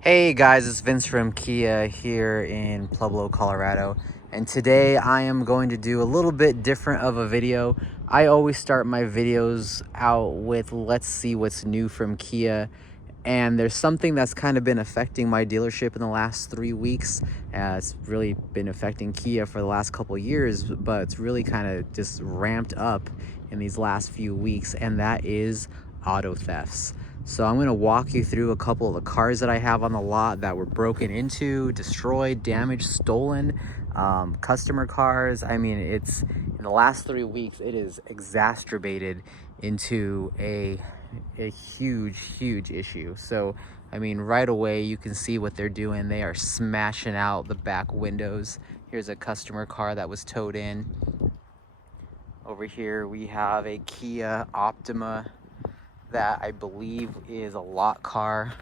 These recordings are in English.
Hey guys, it's Vince from Kia here in Pueblo, Colorado. And today I am going to do a little bit different of a video. I always start my videos out with let's see what's new from Kia. And there's something that's kind of been affecting my dealership in the last 3 weeks. It's really been affecting Kia for the last couple years, but it's really kind of just ramped up in these last few weeks, and that is auto thefts. So I'm going to walk you through a couple of the cars that I have on the lot that were broken into, destroyed, damaged, stolen, customer cars. I mean, it's in the last 3 weeks, it is exacerbated into a huge issue. So I mean, right away you can see what they're doing. They are smashing out the back windows. Here's a customer car that was towed in. Over here we have a Kia Optima that I believe is a lot car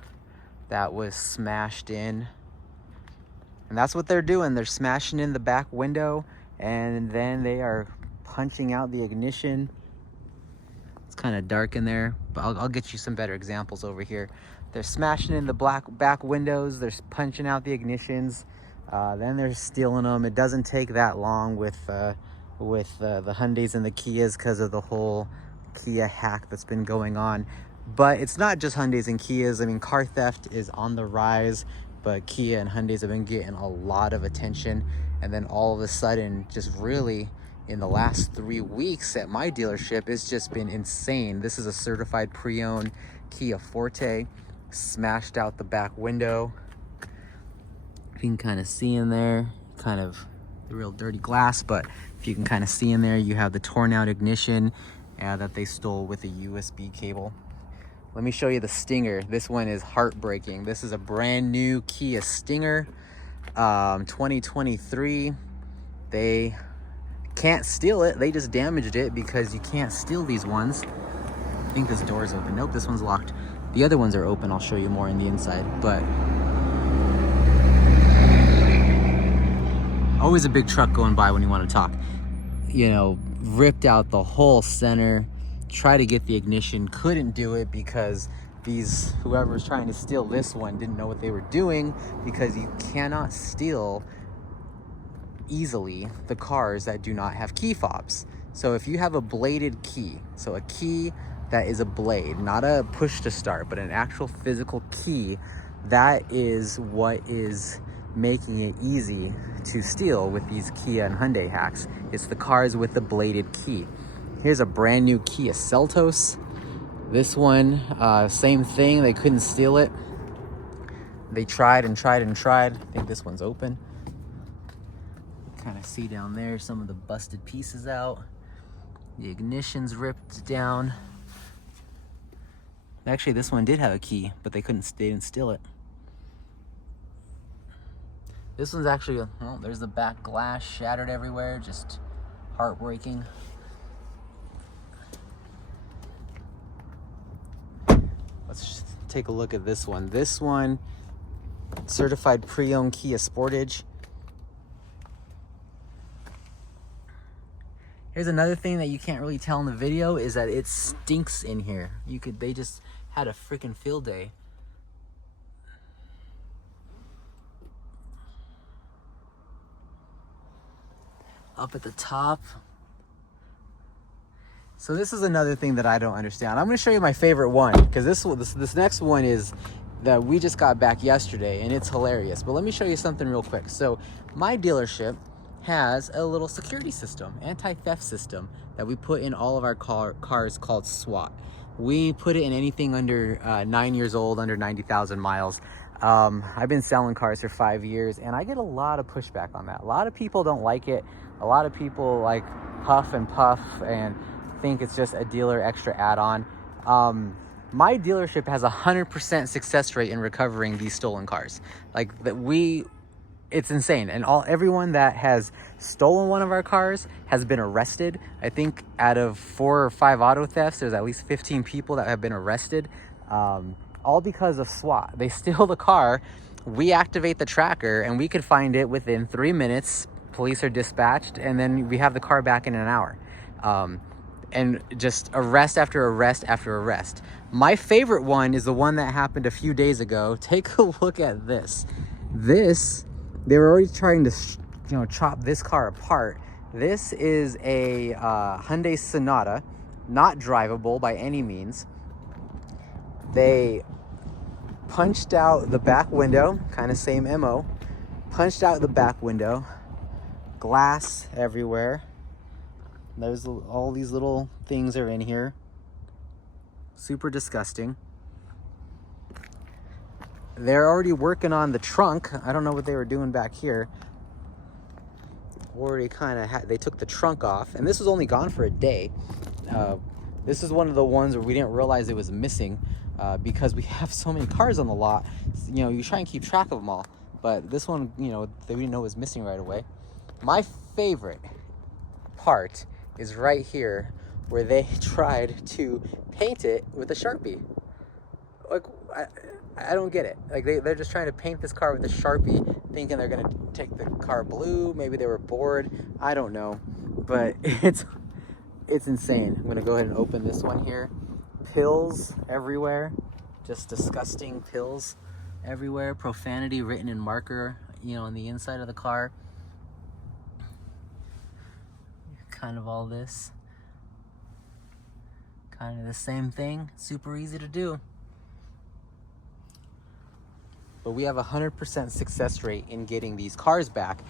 that was smashed in. And that's what they're doing. They're smashing in the back window, and then they are punching out the ignition. It's kind of dark in there, but I'll get you some better examples over here. They're smashing in the back windows. They're punching out the ignitions. Then they're stealing them. It doesn't take that long with the Hyundais and the Kias because of the whole Kia hack that's been going on. But it's not just Hyundais and Kias. I mean, car theft is on the rise, but Kia and Hyundais have been getting a lot of attention. And then all of a sudden, just really in the last 3 weeks at my dealership, it's just been insane. This is a certified pre-owned Kia Forte, smashed out the back window. You can kind of see in there, kind of the real dirty glass, but if you can kind of see in there, you have the torn out ignition that they stole with a USB cable. Let me show you the Stinger. This one is heartbreaking. This is a brand new Kia Stinger, 2023. They can't steal it. They just damaged it because you can't steal these ones. I think this door is open. Nope, this one's locked. The other ones are open. I'll show you more in the inside, but always a big truck going by when you want to talk. You know, ripped out the whole center, tried to get the ignition, couldn't do it because whoever was trying to steal this one didn't know what they were doing, because you cannot steal easily the cars that do not have key fobs. So if you have a bladed key, so a key that is a blade, not a push to start, but an actual physical key, that is what is making it easy to steal with these Kia and Hyundai hacks. It's the cars with the bladed key. Here's a brand new Kia Celtos. This one, same thing, they couldn't steal it. They tried and tried and tried. I think this one's open. Kind of see down there some of the busted pieces out. The ignition's ripped down. Actually, this one did have a key, but they didn't steal it. This one's actually, well, there's the back glass shattered everywhere, just heartbreaking. Let's take a look at this one. This one, certified pre-owned Kia Sportage. Here's another thing that you can't really tell in the video is that it stinks in here. They just had a freaking field day. Up at the top. So this is another thing that I don't understand. I'm going to show you my favorite one, because this next one is that we just got back yesterday, and it's hilarious. But let me show you something real quick. So my dealership has a little security system, anti-theft system, that we put in all of our cars called SWAT. We put it in anything under 9 years old, under 90,000 miles. I've been selling cars for 5 years, and I get a lot of pushback on that. A lot of people don't like it. A lot of people like huff and puff and think it's just a dealer extra add-on. My dealership has 100% success rate in recovering these stolen cars. Like it's insane. And everyone that has stolen one of our cars has been arrested. I think out of 4 or 5 auto thefts, there's at least 15 people that have been arrested, all because of SWAT. They steal the car, we activate the tracker, and we could find it within 3 minutes. Police are dispatched, and then we have the car back in an hour. and just arrest after arrest after arrest. My favorite one is the one that happened a few days ago. Take a look at this. They were already trying to, chop this car apart. This is a Hyundai Sonata, not drivable by any means. They punched out the back window, kind of same MO. Punched out the back window, glass everywhere. There's all these little things are in here. Super disgusting. They're already working on the trunk. I don't know what they were doing back here. Already kind of they took the trunk off, and this was only gone for a day. This is one of the ones where we didn't realize it was missing because we have so many cars on the lot. You try and keep track of them all, but this one, they didn't know was missing right away. My favorite part is right here, where they tried to paint it with a Sharpie. Like, I don't get it. Like, they're just trying to paint this car with a Sharpie, thinking they're gonna take the car blue. Maybe they were bored. I don't know, but it's insane. I'm gonna go ahead and open this one here. Pills everywhere, just disgusting pills everywhere. Profanity written in marker, on the inside of the car. Kind of all this. Kind of the same thing. Super easy to do. But we have a 100% success rate in getting these cars back.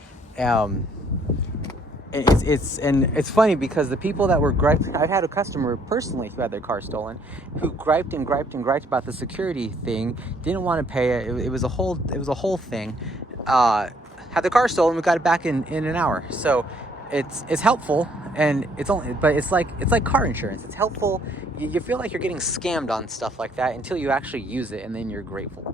It's funny because the people that were griping, I had a customer personally who had their car stolen, who griped about the security thing, didn't want to pay it. It was a whole thing. Had the car stolen, we got it back in an hour. So it's helpful, and it's like car insurance. It's helpful. You feel like you're getting scammed on stuff like that until you actually use it, and then you're grateful.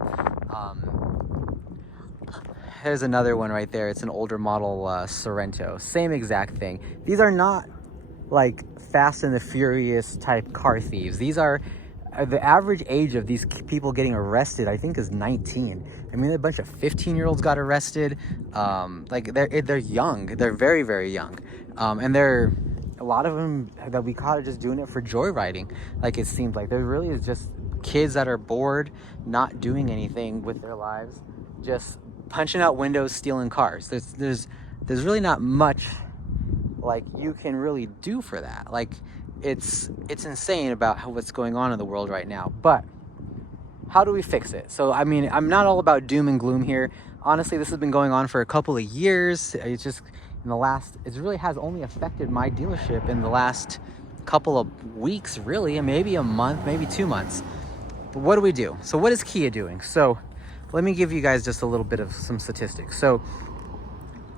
There's another one right there. It's an older model Sorrento. Same exact thing. These are not like Fast and the Furious type car thieves. These are the average age of these people getting arrested, I think, is 19. I mean, a bunch of 15-year-olds got arrested. Like they're young. They're very, very young. And they're a lot of them that we caught are just doing it for joyriding. Like, it seems like there really is just kids that are bored, not doing anything with their lives, just punching out windows, stealing cars. There's really not much like you can really do for that. Like, it's insane about what's going on in the world right now. But how do we fix it? So, I mean, I'm not all about doom and gloom here. Honestly, this has been going on for a couple of years. It's just it really has only affected my dealership in the last couple of weeks, really, and maybe a month, maybe 2 months. But what do we do? So what is Kia doing? So let me give you guys just a little bit of some statistics. So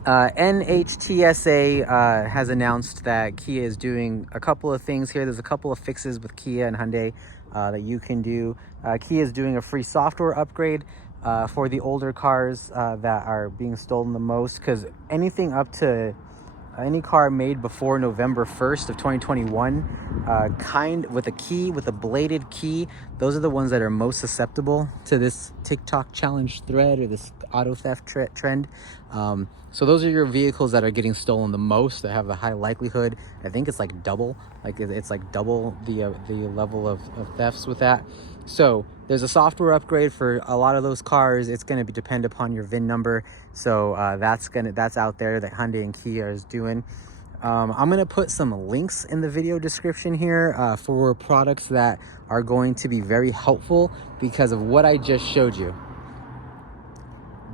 NHTSA has announced that Kia is doing a couple of things here. There's a couple of fixes with Kia and Hyundai that you can do. Kia is doing a free software upgrade for the older cars that are being stolen the most, because anything up to any car made before November 1st of 2021, with a bladed key, those are the ones that are most susceptible to this TikTok challenge thread or this auto theft trend. So those are your vehicles that are getting stolen the most, that have a high likelihood. I think it's like double, it's like double the level of thefts with that. So there's a software upgrade for a lot of those cars. It's going to depend upon your VIN number. So that's out there that Hyundai and Kia is doing. I'm going to put some links in the video description here for products that are going to be very helpful because of what I just showed you.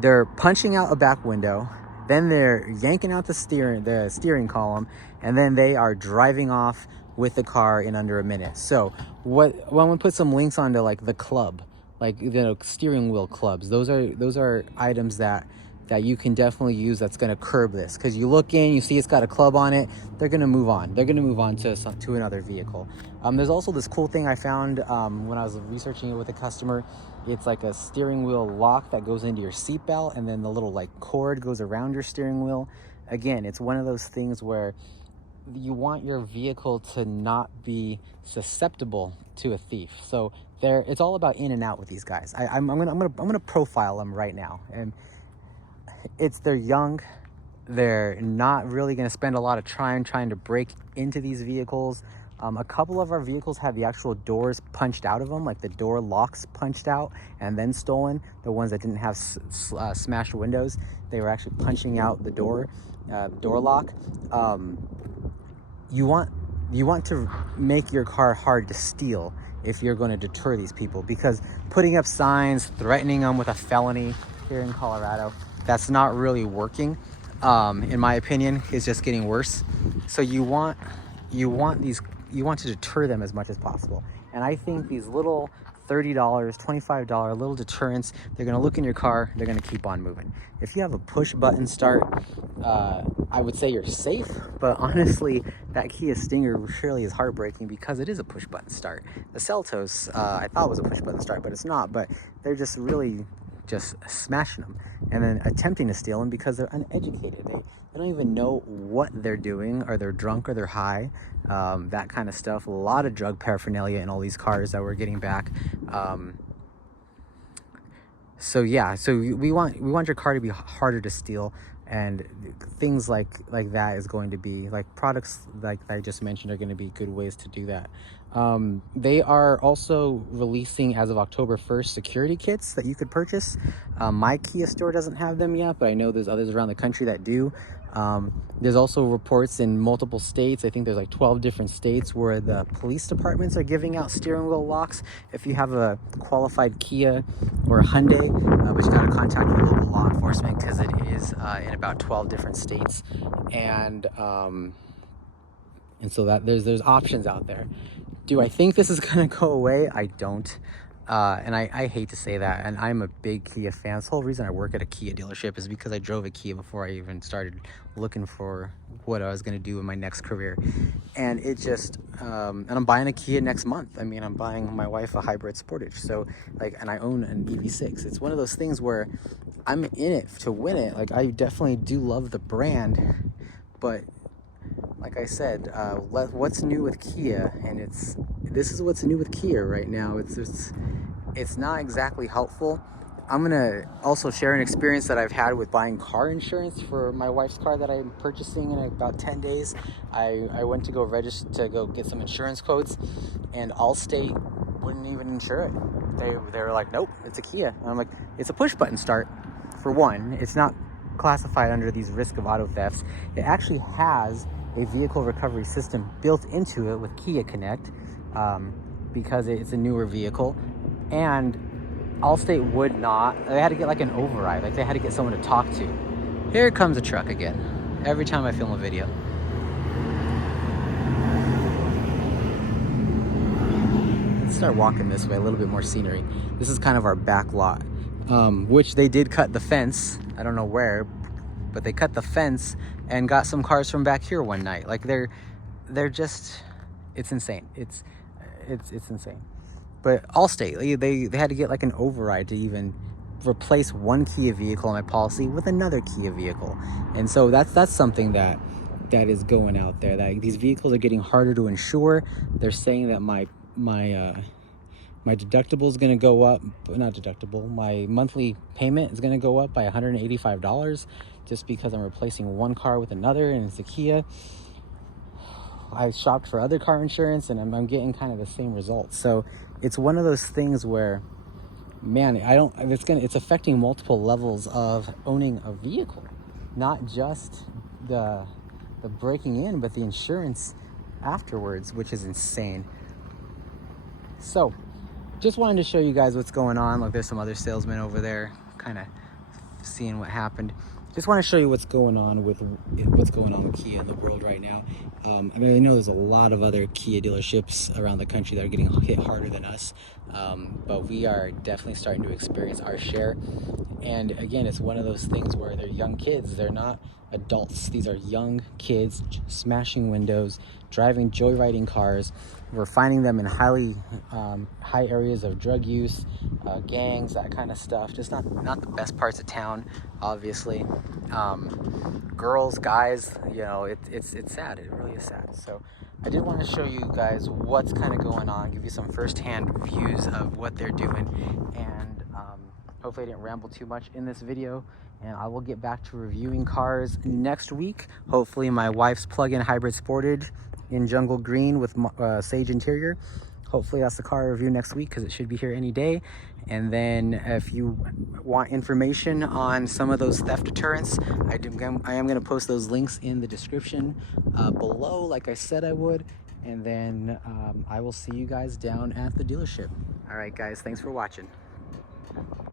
They're punching out a back window, then they're yanking out the steering column, and then they are driving off with the car in under a minute. So I'm gonna put some links onto like the club, like steering wheel clubs. Those are items that you can definitely use. That's gonna curb this, because you look in, you see it's got a club on it. They're gonna move on. They're gonna move on to another vehicle. There's also this cool thing I found when I was researching it with a customer. It's like a steering wheel lock that goes into your seatbelt, and then the little like cord goes around your steering wheel. Again, it's one of those things where you want your vehicle to not be susceptible to a thief. So it's all about in and out with these guys. I'm gonna profile them right now, and they're young. They're not really gonna spend a lot of time trying to break into these vehicles. A couple of our vehicles had the actual doors punched out of them, like the door locks punched out and then stolen. The ones that didn't have smashed windows, they were actually punching out the door lock. You want to make your car hard to steal if you're going to deter these people, because putting up signs threatening them with a felony here in Colorado, that's not really working. In my opinion, it's just getting worse. So you want to deter them as much as possible. And I think these little $30, $25 little deterrents, they're going to look in your car, they're going to keep on moving. If you have a push button start, I would say you're safe, but honestly, that Kia Stinger surely is heartbreaking because it is a push button start. The Celtos, I thought was a push button start, but it's not. But they're just really just smashing them and then attempting to steal them because they're uneducated. They don't even know what they're doing, or they're drunk or they're high, that kind of stuff. A lot of drug paraphernalia in all these cars that we're getting back. So yeah, so we want your car to be harder to steal, and things like that is going to be, like, products like I just mentioned are going to be good ways to do that. They are also releasing, as of October 1st, security kits that you could purchase. My Kia store doesn't have them yet, but I know there's others around the country that do. There's also reports in multiple states. I think there's like 12 different states where the police departments are giving out steering wheel locks if you have a qualified Kia or a Hyundai, but you got to contact the local law enforcement because it is in about 12 different states. And so that there's options out there. Do I think this is gonna go away? I don't. And I hate to say that, and I'm a big Kia fan. The whole reason I work at a Kia dealership is because I drove a Kia before I even started looking for what I was going to do in my next career. And it just, and I'm buying a Kia next month. I mean, I'm buying my wife a hybrid Sportage. So, like, and I own an EV6. It's one of those things where I'm in it to win it. Like, I definitely do love the brand, but like I said, what's new with Kia, and this is what's new with Kia right now. It's not exactly helpful. I'm gonna also share an experience that I've had with buying car insurance for my wife's car that I'm purchasing in about 10 days. I went to go register to go get some insurance quotes, and Allstate wouldn't even insure it. They were like, nope, it's a Kia. And I'm like, it's a push button start. For one, it's not classified under these risk of auto thefts. It actually has a vehicle recovery system built into it with Kia Connect, because it's a newer vehicle. And Allstate would not, they had to get like an override, like they had to get someone to talk to. Here comes a truck again, every time I film a video. Let's start walking this way, a little bit more scenery. This is kind of our back lot, which they did cut the fence. I don't know where, but they cut the fence and got some cars from back here one night. Like they're just, it's insane. It's insane. But Allstate, they had to get like an override to even replace one Kia vehicle on my policy with another Kia vehicle. And so that's something that is going out there, that these vehicles are getting harder to insure. They're saying that my deductible is going to go up, but not deductible, my monthly payment is going to go up by $185 just because I'm replacing one car with another, and it's a Kia. I shopped for other car insurance, and I'm getting kind of the same results. So it's one of those things where, man, it's affecting multiple levels of owning a vehicle, not just the breaking in, but the insurance afterwards, which is insane. So just wanted to show you guys what's going on. Like, there's some other salesmen over there kind of seeing what happened. Just want to show you what's going on with Kia in the world right now. I mean, I know there's a lot of other Kia dealerships around the country that are getting hit harder than us, but we are definitely starting to experience our share. And again, it's one of those things where they're young kids. They're not adults. These are young kids smashing windows, driving joyriding cars. We're finding them in high areas of drug use, gangs, that kind of stuff. Just not the best parts of town, obviously. Girls, guys, you know, it's sad. It really is sad. So I did want to show you guys what's kind of going on, give you some firsthand views of what they're doing, and hopefully I didn't ramble too much in this video. And I will get back to reviewing cars next week. Hopefully my wife's plug-in hybrid Sportage in jungle green with sage interior. Hopefully that's the car review next week because it should be here any day. And then if you want information on some of those theft deterrents, I am going to post those links in the description below, like I said I would. And then I will see you guys down at the dealership. All right, guys, thanks for watching.